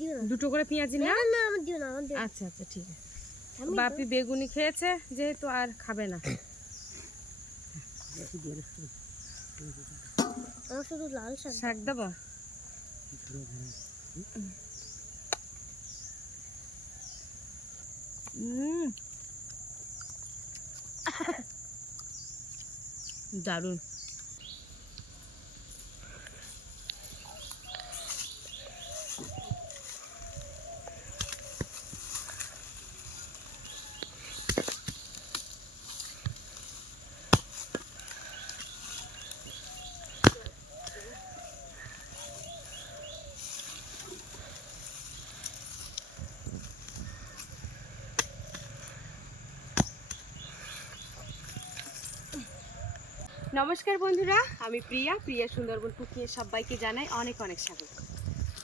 দিও না। দুটো করে পেঁয়াজি না না? না আমার দিও না আমার আচ্ছা আচ্ছা ঠিক আছে। বাপি বেগুনি খেয়েছে যেহেতু আর খাবে না। শুধু লাল শাক শাক দেবো? উম। দারুণ। নমস্কার বন্ধুরা, আমি প্রিয়া প্রিয়া সুন্দরবন কুকিংয়ে সবাইকে জানাই অনেক অনেক স্বাগত।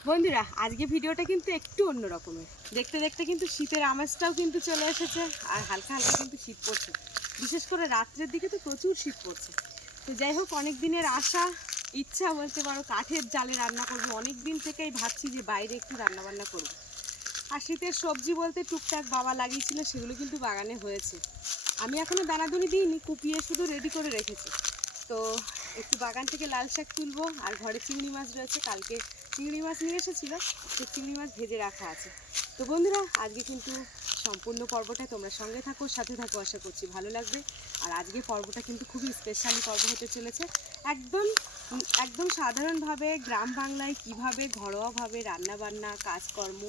বন্ধুরা, আজকে ভিডিওটা কিন্তু একটু অন্য রকমের। দেখতে দেখতে কিন্তু শীতের আমেজটাও কিন্তু চলে এসেছে, আর হালকা হালকা কিন্তু শীত পড়ছে। বিশেষ করে রাত্রের দিকে তো প্রচুর শীত পড়ছে। তো যাই হোক, অনেক দিনের আশা, ইচ্ছা বলতে পারো, কাঠের জালে রান্না করব। অনেক দিন থেকেই ভাবছি যে বাইরে একটু রান্নাবান্না করব। আর শীতের সবজি বলতে টুকটাক বাবা লাগিয়েছিল, সেগুলো কিন্তু বাগানে হয়েছে। আমি এখনও দানাদুনি দিইনি, কুপিয়ে শুধু রেডি করে রেখেছি। তো একটু বাগান থেকে লাল শাক তুলবো, আর ঘরে চিংড়ি মাছ রয়েছে, কালকে চিংড়ি মাছ নিয়ে এসেছিল, সেই চিংড়ি মাছ ভেজে রাখা আছে। তো বন্ধুরা, আজকে কিন্তু সম্পূর্ণ পর্বটা তোমরা সঙ্গে থাকো, সাথে থাকো, আশা করছি ভালো লাগবে। আর আজকে পর্বটা কিন্তু খুবই স্পেশালি পর্ব হতে চলেছে। একদম একদম সাধারণভাবে গ্রাম বাংলায় কীভাবে ঘরোয়াভাবে রান্নাবান্না, কাজকর্ম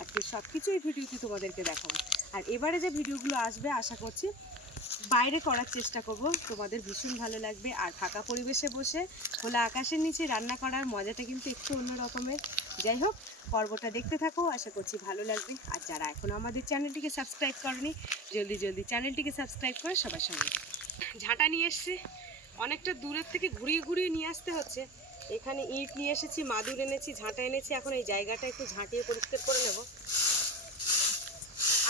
আজকে সব কিছু এই ভিডিওতে তোমাদেরকে দেখাবো। আর এবারে যে ভিডিওগুলো আসবে, আশা করছি বাইরে করার চেষ্টা করব। তোমাদের ভীষণ ভালো লাগবে। আর ফাঁকা পরিবেশে বসে খোলা আকাশের নিচে রান্না করার মজাটা কিন্তু একটু অন্য রকমের যাই হোক, পর্বটা দেখতে থাকো। আশা করছি ভালো লাগবে। আর যারা এখনও আমাদের চ্যানেলটিকে সাবস্ক্রাইব করেনি, জলদি জলদি চ্যানেলটিকে সাবস্ক্রাইব করে সবার সঙ্গে ঝাঁটা নিয়ে এসছি। অনেকটা দূরের থেকে ঘুরিয়ে ঘুরিয়ে নিয়ে আসতে হচ্ছে। এখানে ইট নিয়ে এসেছি, মাদুর এনেছি, ঝাঁটা এনেছি। এখন এই জায়গাটা একটু ঝাঁটিয়ে পরিষ্কার করে নেব।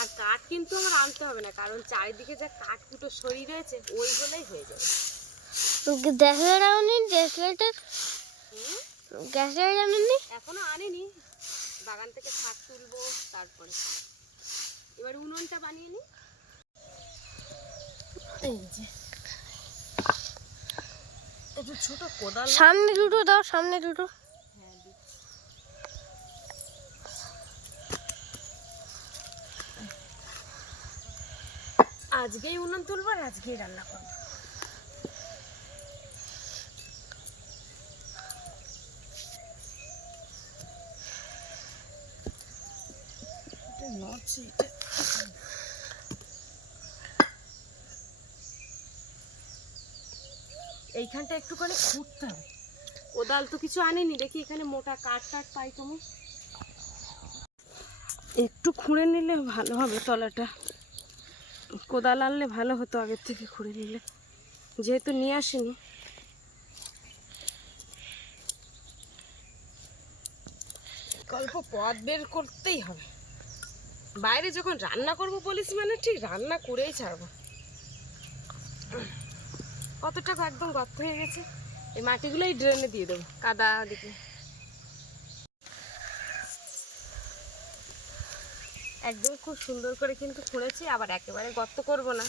আর কাঠ কিন্তু আমার আনতে হবে না কারণ চারিদিকে যা কাঠ কুটো শরীর রয়েছে ওই হলেই হয়ে যাবে। গ্যাসের রাউনি গ্যাসেরটা হুম? গ্যাসের রাউনি এখনও আনিনি। বাগান থেকে শাক তুলবো তারপরে। এবার উনুনটা বানিয়ে নি। এই যে। একটু ছোট কোদাল। সামনে দুটো দাও সামনে দুটো হ্যাঁ দিচ্ছি। আজকেই উনুন তুলবো আর আজকেই রান্না করব। নড়ছে এইখানটা একটুখানি খুঁড়তে হবে। কোদাল তো কিছু আনেনি দেখি এখানে মোটা কাঠ টাট পাই কেমন? একটু খুঁড়ে নিলে ভালো হবে তলাটা। কোদাল আনলে ভালো হতো আগের থেকে খুঁড়ে নিলে। যেহেতু নিয়ে আসিনি। গল্প পথ বের করতেই হবে। বাইরে যখন রান্না করব বলিস মানে ঠিক রান্না করেই ছাড়বো। কতটা একদম গর্ত হয়ে গেছে। এই মাটিগুলোই ড্রেনে দিয়ে দেবো, কাদা দিকে। একদম খুব সুন্দর করে কিন্তু খুঁড়েছি আবার একেবারে গর্ত করব না।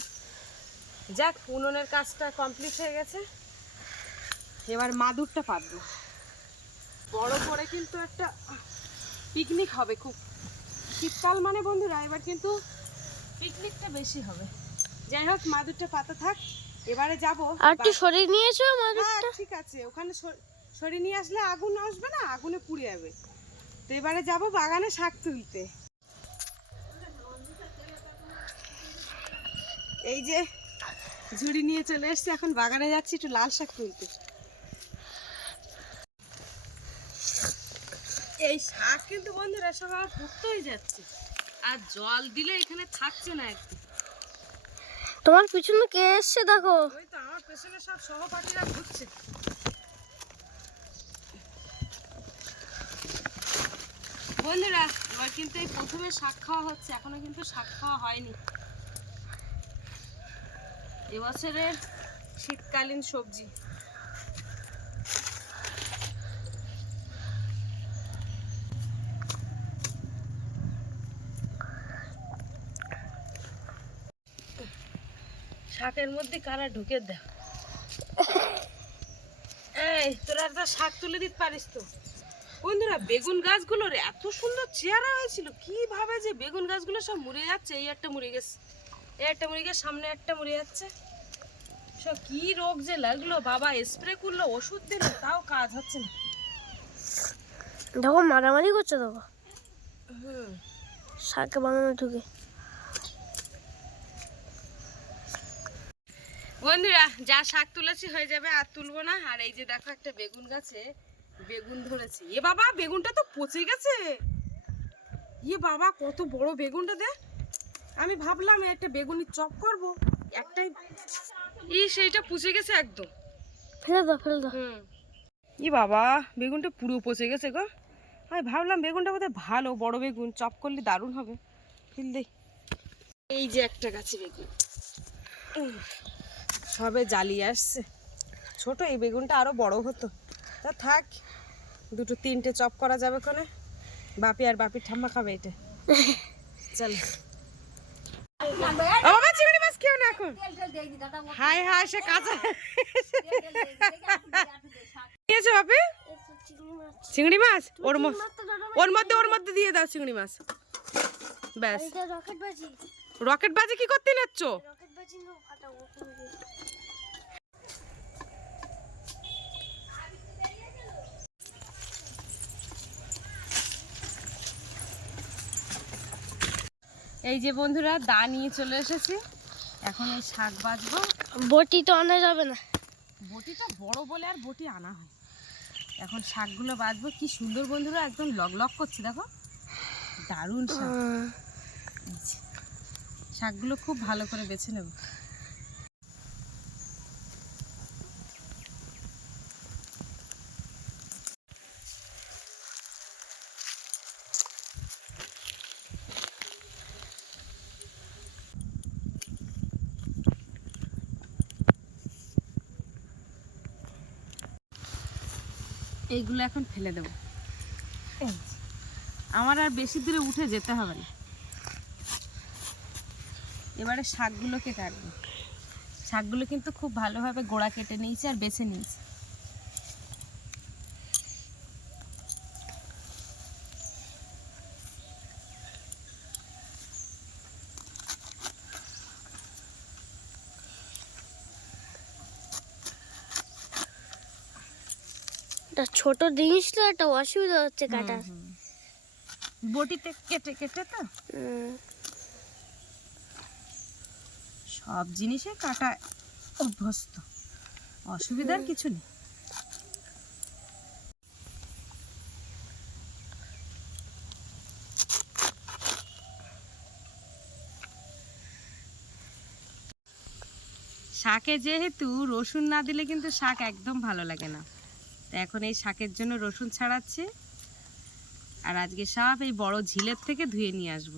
যাক উনুনের কাজটা কমপ্লিট হয়ে গেছে। এবার মাদুরটা পাতবো। বড় করে কিন্তু একটা পিকনিক হবে খুব। শীতকাল মানে বন্ধুরা এবার কিন্তু পিকনিকটা বেশি হবে। যাই হোক মাদুরটা পাতা থাক এবারে যাব। আর একটু সরিয়ে নিয়েছো আমার হ্যাঁ ঠিক আছে। ওখানে সর- সরিয়ে নিয়ে আসলে আগুন আসবে না আগুনে পুড়ে যাবে। তো এবারে যাব বাগানে শাক তুলতে। এই যে ঝুড়ি নিয়ে চলে এসছি এখন বাগানে যাচ্ছি একটু লাল শাক তুলতে। এই শাক কিন্তু বন্ধুরা সব আমার পুড়তেই যাচ্ছে। আর জল দিলে এখানে থাকছে না একদম। তোমার পিছনে কে এসছে দেখো? ওই তো আমার পেছনে সব সহপাঠীরা ঘুরছে। বন্ধুরা এবার কিন্তু এই প্রথমে শাক খাওয়া হচ্ছে এখনও কিন্তু শাক খাওয়া হয়নি। এবছরের শীতকালীন সবজি। শাকের মধ্যে কারা ঢুকে দেখ তোরা একটা শাক তুলে দিতে পারিস তো। বন্ধুরা, বেগুন গাছগুলোর এত সুন্দর চেহারা হয়েছিল, কীভাবে যে বেগুন গাছগুলো সব মরে যাচ্ছে, এই একটা মরে গেছে। এই একটা গেছে সামনে একটা মরে যাচ্ছে। সব কি রোগ যে লাগল বাবা স্প্রে করল ওষুধ দিল তাও কাজ হচ্ছে না। দেখো মারামারি করছে দেখো। শাকে বানানো ঢুকে। বন্ধুরা যা শাক তুলেছি হয়ে যাবে আর তুলবো না। আর এই যে দেখো একটা বেগুন গাছে বেগুন ধরেছে। এ বাবা বেগুনটা তো পচে গেছে। ইয়ে বাবা কত বড় বেগুনটা দে আমি ভাবলাম একটা বেগুনের চপ করব একটাই ই সেইটা পচে গেছে একদম। ফেলে দাও ফেলে দাও। হুম। ই বাবা বেগুনটা পুরো পচে গেছে গো। আমি ভাবলাম বেগুনটা বোধহয় ভালো বড় বেগুন চপ করলে দারুণ হবে। ফিল দেই এই যে একটা গাছে বেগুন। সবে জ্বালিয়ে আসছে। ছোট এই বেগুনটা আরও বড় হতো। তা থাক দুটো তিনটে চপ করা যাবে কোনে বাপি আর বাপি ঠাম্মা খাবে এটা। চল। ও বাবা চিংড়ি মাছ খেও না এখন। হাই হাই সে কাঁচা। বাপি? চিংড়ি মাছ? ওর ওর মধ্যে ওর মধ্যে দিয়ে দাও চিংড়ি মাছ। ব্যাস। রকেট বাজি। রকেট বাজে কি করতে যাচ্ছ রকেট বাজি না ফাটাবো এই যে বন্ধুরা দা নিয়ে চলে এসেছি। এখন এই শাক বাজবো। বটি তো আনা যাবে না। বটিটা বড় বলে আর বটি আনা হয়। এখন শাকগুলো বাজবো। কি সুন্দর বন্ধুরা একদম লক লক করছে দেখো। দারুণ শাক। শাকগুলো খুব ভালো করে বেছে নেব। এইগুলো এখন ফেলে দেব। আমার আর বেশি দূরে উঠে যেতে হবে না। এবারে শাকগুলোকে কাটবো। শাকগুলো কিন্তু খুব ভালোভাবে গোড়া কেটে নিয়েছি আর বেছে নিয়েছি। এটা ছোট জিনিস তো একটা অসুবিধা হচ্ছে কাটার। বটিতে কেটে কেটে তো? সব জিনিসে কাটা অভ্যস্ত। অসুবিধার কিছু নেই। শাকে যেহেতু রসুন না দিলে কিন্তু শাক একদম ভালো লাগে না। তো এখন এই শাকের জন্য রসুন ছাড়াচ্ছি। আর আজকে সব এই বড় ঝিলের থেকে ধুয়ে নিয়ে আসব।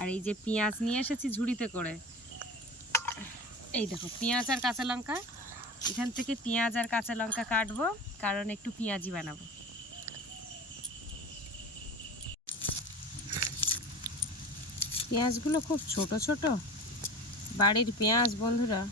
আর এই যে পেঁয়াজ নিয়ে এসেছি ঝুড়িতে করে। এই দেখো, পেঁয়াজ আর কাঁচা লঙ্কা। এখান থেকে পেঁয়াজ আর কাঁচা লঙ্কা কাটবো, কারণ একটু পেঁয়াজি বানাবো। পেঁয়াজগুলো খুব ছোট ছোট। বাড়ির পেঁয়াজ, বন্ধুরা।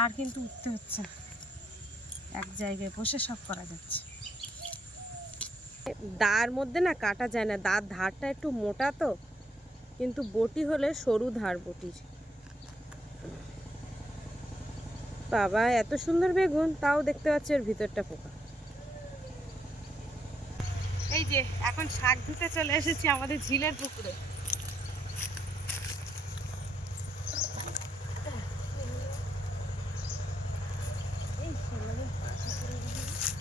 আর কিন্তু উঠতে হচ্ছে। এক জায়গায় বসে সব করা যাচ্ছে। দার মধ্যে না কাটা যায় না। দাঁত ধারটা একটু মোটা তো, কিন্তু বটি হলে সরু ধার বটির। বাবা, এত সুন্দর বেগুন, তাও দেখতে পাচ্ছি ওর ভিতরটা পোকা। এই যে, এখন শাক ধুতে চলে এসেছি আমাদের ঝিলের পুকুরে এই সোনালির পাশে পড়ে গেছে।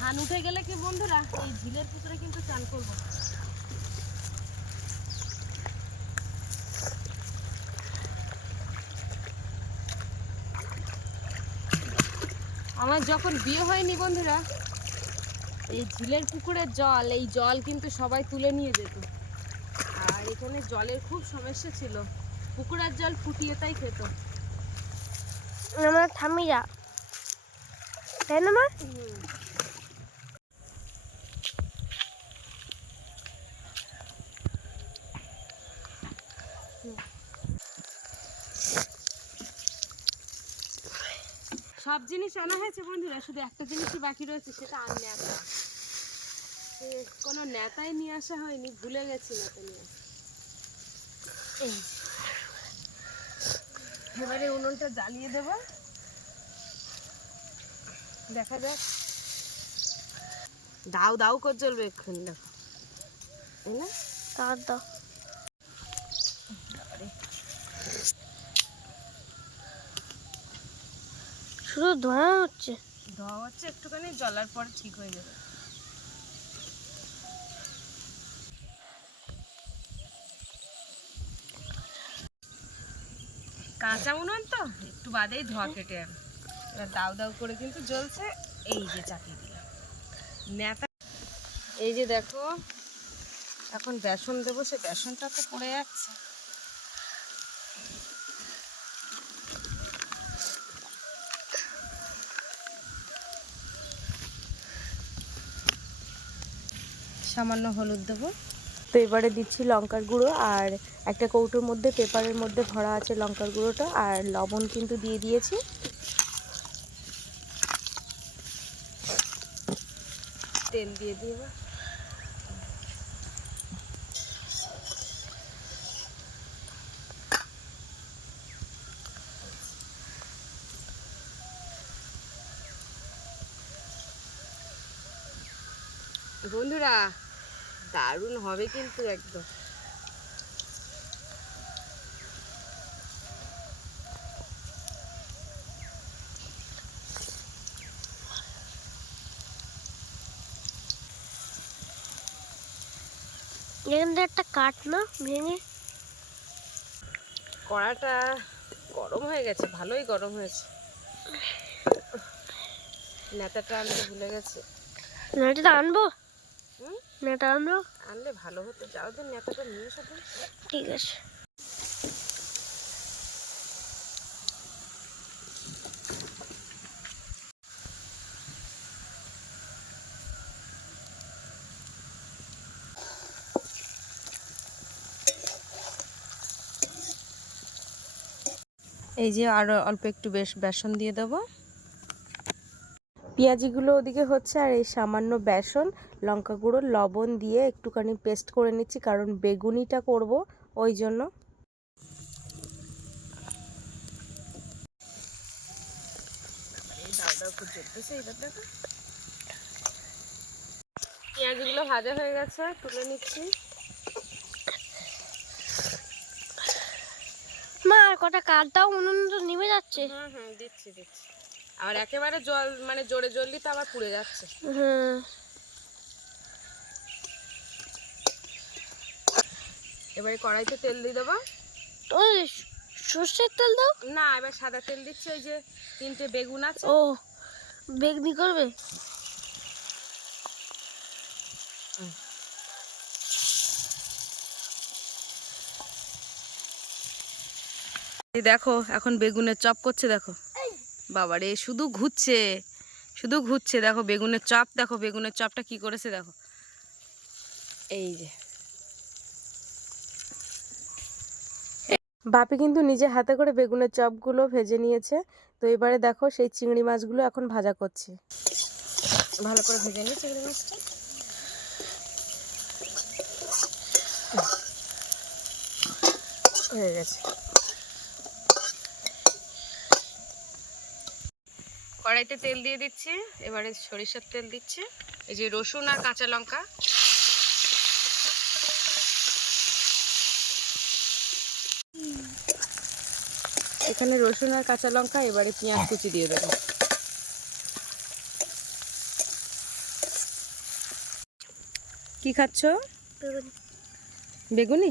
ধান উঠে গেলে কি বন্ধুরা, এই ঝিলের পুকুরে কিন্তু চান করব। আমার যখন বিয়ে হয়নি বন্ধুরা, এই ঝিলের পুকুরের জল, এই জল কিন্তু সবাই তুলে নিয়ে যেত। আর এখানে জলের খুব সমস্যা ছিল। পুকুরের জল ফুটিয়ে তাই খেত। আমার ঠামিরা তাই না মা? সব জিনিস আনা হয়েছে বন্ধুরা শুধু একটা জিনিসই বাকি রয়েছে সেটা আর নেতা। সে কোনো নেতাই নিয়ে আসা হয়নি ভুলে গেছি নেতা নিয়ে আসা। এবারে উনুনটা জ্বালিয়ে দেব। দেখা যাক। দাও দাও করে জ্বলবে এক্ষুনি দেখো। তাই না? তার দাও। শুধু ধোঁয়া হচ্ছে? ধোয়া হচ্ছে একটুখানি জ্বলার পরে ঠিক হয়ে যাবে। কাঁচা উনুন তো একটু বাদেই ধোয়া কেটে যাবে। দাউ দাউ করে কিন্তু জ্বলছে। এই যে চাকিয়ে দিলাম নেতা এই যে দেখো, এখন বেসন দেবো, সে বেসনটা তো পড়ে যাচ্ছে। সামান্য হলুদ দেবো। তো এবারে দিচ্ছি লঙ্কার গুঁড়ো, আর একটা কৌটোর মধ্যে, পেপারের মধ্যে ভরা আছে লঙ্কার গুঁড়োটা, আর লবণ কিন্তু দিয়ে দিয়েছি। তেল দিয়ে দিব বন্ধুরা দারুণ হবে কিন্তু একদম। এখান থেকে একটা কাঠ না ভেঙে। কড়াটা গরম হয়ে গেছে ভালোই গরম হয়েছে। নেতাটা আনতে ভুলে গেছে। নেতাটা আনব? নেটা আনব? আনলে ভালো হতো যাও তো নেতাটা নিয়ে এসো। ঠিক আছে। এই যে আরও অল্প একটু বেশ বেসন দিয়ে দেবো। পেঁয়াজিগুলো ওদিকে হচ্ছে আর এই সামান্য বেসন লঙ্কা গুঁড়ো লবণ দিয়ে একটুখানি পেস্ট করে নিচ্ছি কারণ বেগুনিটা করব ওই জন্য। পেঁয়াজগুলো ভাজা হয়ে গেছে তুলে নিচ্ছি মা আর কটা কাঠ দাও উনুন তো নিভে যাচ্ছে। হুম হুম দিচ্ছি দিচ্ছি। আর একেবারে জল মানে জোরে জ্বললি তো আবার পুড়ে যাচ্ছে। হুম। এবারে কড়াইতে তেল দিয়ে দেবো। ওই সর্ষের তেল দাও। না এবার সাদা তেল দিচ্ছি ওই যে তিনটে বেগুন আছে। ও বেগনি করবে? এই দেখো, এখন বেগুনের চপ করছে, দেখো। বাবারে, শুধু ঘুরছে শুধু ঘুরছে, দেখো, বেগুনের চপ, দেখো, বেগুনের চপটা কি করেছে, দেখো। এই যে। বাপি কিন্তু নিজে হাতে করে বেগুনের চপগুলো ভেজে নিয়েছে। তো এবারে দেখো, সেই চিংড়ি মাছগুলো এখন ভাজা করছে। ভালো করে ভেজে নিই চিংড়ি মাছটা। হয়ে গেছে। কড়াইতে তেল দিয়ে দিচ্ছি এবারে সরিষার তেল দিচ্ছি এই যে রসুন আর কাঁচা লঙ্কা। এখানে রসুন আর কাঁচা লঙ্কা এবারে পেঁয়াজ কুচি দিয়ে দেবো। কি খাচ্ছ? বেগুনি।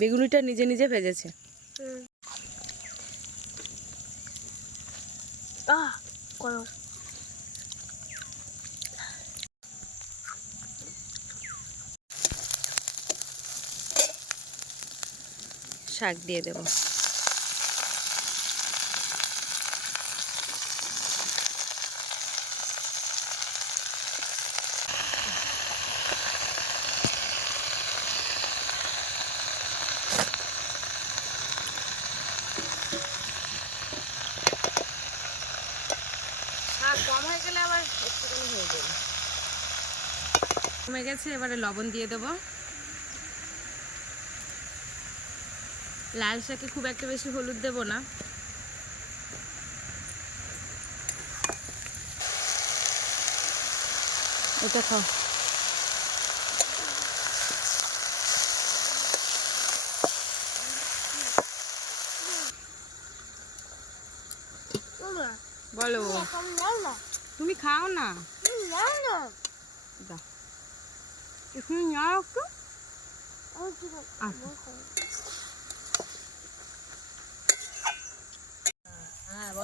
বেগুনিটা নিজে নিজে ভেজেছে। আহ শাক দিয়ে দেবো শাক কম হয়ে গেলে আবার একটুখানি হয়ে যাবে। কমে গেছে, এবারে লবণ দিয়ে দেবো। লাল শাকে খুব একটা বেশি হলুদ দেব না। এটা খাও মামা বলো আমি নাও না তুমি খাও না? তুমি নাও না। দা এখানে নাও একটু। আমি কি করব? আমি খাব।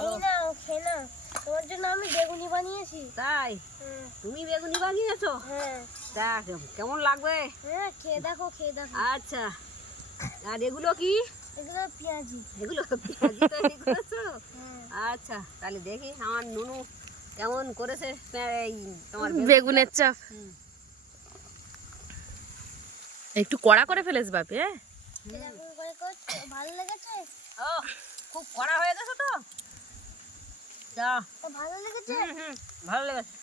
এই নাও, খেয়ে নাও। তোমার জন্য আমি বেগুনি বানিয়েছি। তাই? হ্যাঁ, তুমি বেগুনি বানিয়েছো? হ্যাঁ। দেখ কেমন লাগবে? হ্যাঁ খেয়ে দেখো খেয়ে দেখো। আচ্ছা। আর এগুলো কি? এগুলো পেঁয়াজি। এগুলো পেঁয়াজি তৈরি করেছ হ্যাঁ। আচ্ছা তাহলে দেখি। আমার নুনু কেমন করেছে? এই তোমার বেগুনের চাপ। একটু কড়া করে ফেলেছ বাপি হ্যাঁ? ভালো লেগেছে? ও খুব কড়া হয়ে গেছে তো? যা। ভালো লেগেছে? ভালো লেগেছে।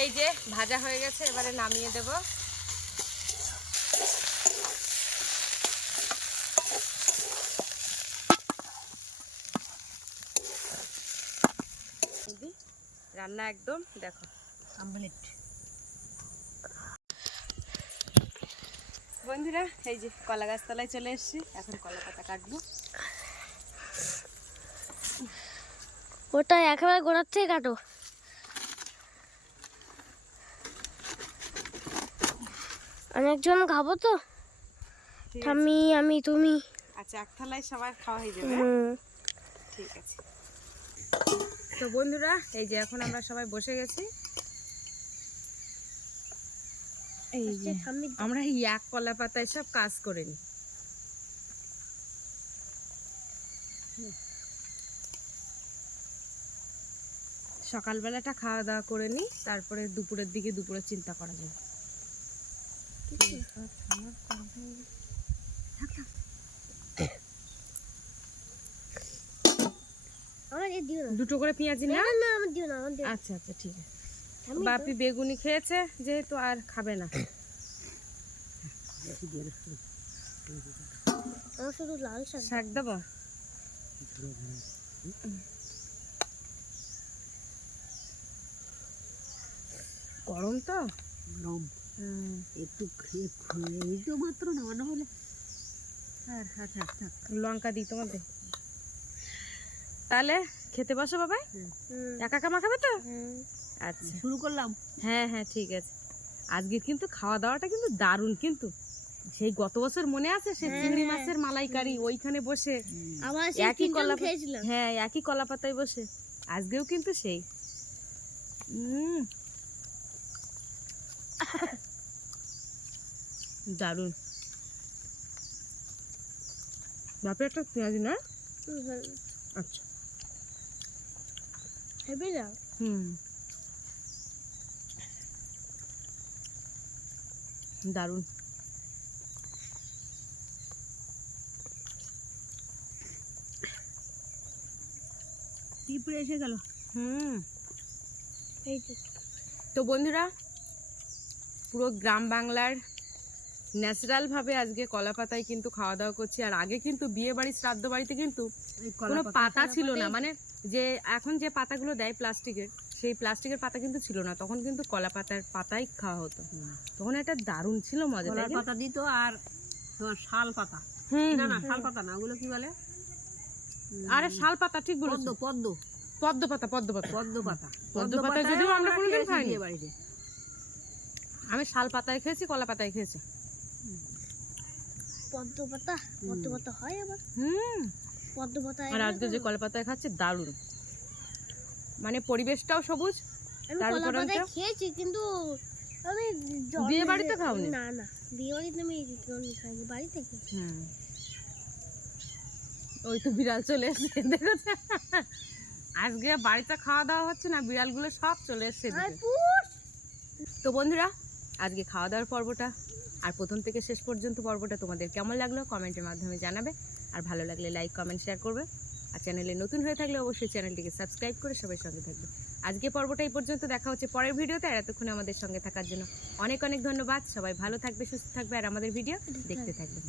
এই যে ভাজা হয়ে গেছে এবারে নামিয়ে দেব। রান্না একদম দেখো। কমপ্লিট বন্ধুরা এই যে কলা গাছতলায় চলে এসেছি এখন কলা পাতা কাটবো। ওটা একেবারে গোড়ার থেকে কাটো। অনেকজন খাব তো? আমি আমি তুমি। আচ্ছা এক থালায় সবার খাওয়া হয়ে যাবে হুম। ঠিক আছে। তো বন্ধুরা এই যে এখন আমরা সবাই বসে গেছি। এই যে আমরা এক কলা পাতায় সব কাজ করে নি। সকালবেলাটা খাওয়া দাওয়া করে নি তারপরে দুপুরের দিকে দুপুরের চিন্তা করা যাবে। দিও না। দুটো করে পেঁয়াজি না না না আমার দিও না আমার আচ্ছা আচ্ছা ঠিক আছে। বাপি বেগুনি খেয়েছে যেহেতু আর খাবে না। শুধু লাল শাক শাক দেবো? গরম তো? গরম। একটু তো মাত্র নামানো হলে আর হ্যাঁ থাক। লঙ্কা দিই তোমাদের। তাহলে খেতে বসো বাবা একা একা মাখাবে তো? আচ্ছা। শুরু করলাম। হ্যাঁ হ্যাঁ ঠিক আছে। আজকে কিন্তু খাওয়া দাওয়াটা কিন্তু দারুণ কিন্তু। সেই গত বছর মনে আছে সে চিংড়ি মাছের মালাইকারি ওইখানে বসে একই কলা খেয়েছিলাম। হ্যাঁ একই কলা পাতায় বসে। আজকেও কিন্তু সেই। দারুণ। বাপে একটা পেঁয়াজি না? আচ্ছা। হুম। দারুণ। টিপড়ে এসে গেল। হুম। এই তো বন্ধুরা পুরো গ্রাম বাংলার ন্যাচারালভাবে আজকে কলা পাতায় কিন্তু খাওয়া দাওয়া করছি আর আগে কিন্তু বিয়ে বাড়ি শ্রাদ্ধ বাড়িতে কিন্তু কোনো পাতা ছিল না মানে যে এখন যে পাতাগুলো দেয় প্লাস্টিকের সেই প্লাস্টিকের পাতা কিন্তু ছিল না। তখন কিন্তু কলা পাতার পাতাই খাওয়া হতো। তখন এটা দারুণ ছিল মজা কলার পাতা দিত আর তোমার শাল পাতা। হুম। না না শাল পাতা না ওগুলো কি বলে? আরে শাল পাতা ঠিক পদ্ম বলেছ। পদ্ম পদ্ম। পাতা পদ্ম পাতা। পদ্ম পাতা। পদ্ম পাতা যদিও আমরা কোনোদিন খাইনি। বাড়িতে। আমি শাল পাতায় খেয়েছি কলা পাতায় খেয়েছি। পদ্ম পাতা? পদ্ম পাতা হয় আবার? হুম। পদ্ম আর আজকে যে খাচ্ছি দারুণ। মানে পরিবেশটাও সবুজ? খেয়েছি কিন্তু আমি বিয়ে বাড়িতে খাওনি? না না বিয়ে বাড়িতে আমি খাইনি বাড়ি হুম। ওই তো বিড়াল চলে এসেছে দেখেছে আজকে বাড়িতে খাওয়া দাওয়া হচ্ছে না বিড়ালগুলো সব চলে এসেছে তো বন্ধুরা আজকে খাওয়া দাওয়ার পর্বটা আর প্রথম থেকে শেষ পর্যন্ত পর্বটা তোমাদের কেমন লাগল কমেন্টের মাধ্যমে জানাবে। আর ভালো লাগলে লাইক কমেন্ট শেয়ার করবে। আর চ্যানেলে নতুন হয়ে থাকলে অবশ্যই চ্যানেলটিকে সাবস্ক্রাইব করে সবাই সঙ্গে থাকবে। আজকে পর্বটা এই পর্যন্ত দেখা হচ্ছে পরের ভিডিওতে আর এতক্ষণে আমাদের সঙ্গে থাকার জন্য অনেক অনেক ধন্যবাদ। সবাই ভালো থাকবে সুস্থ থাকবে আর আমাদের ভিডিও দেখতে থাকবে।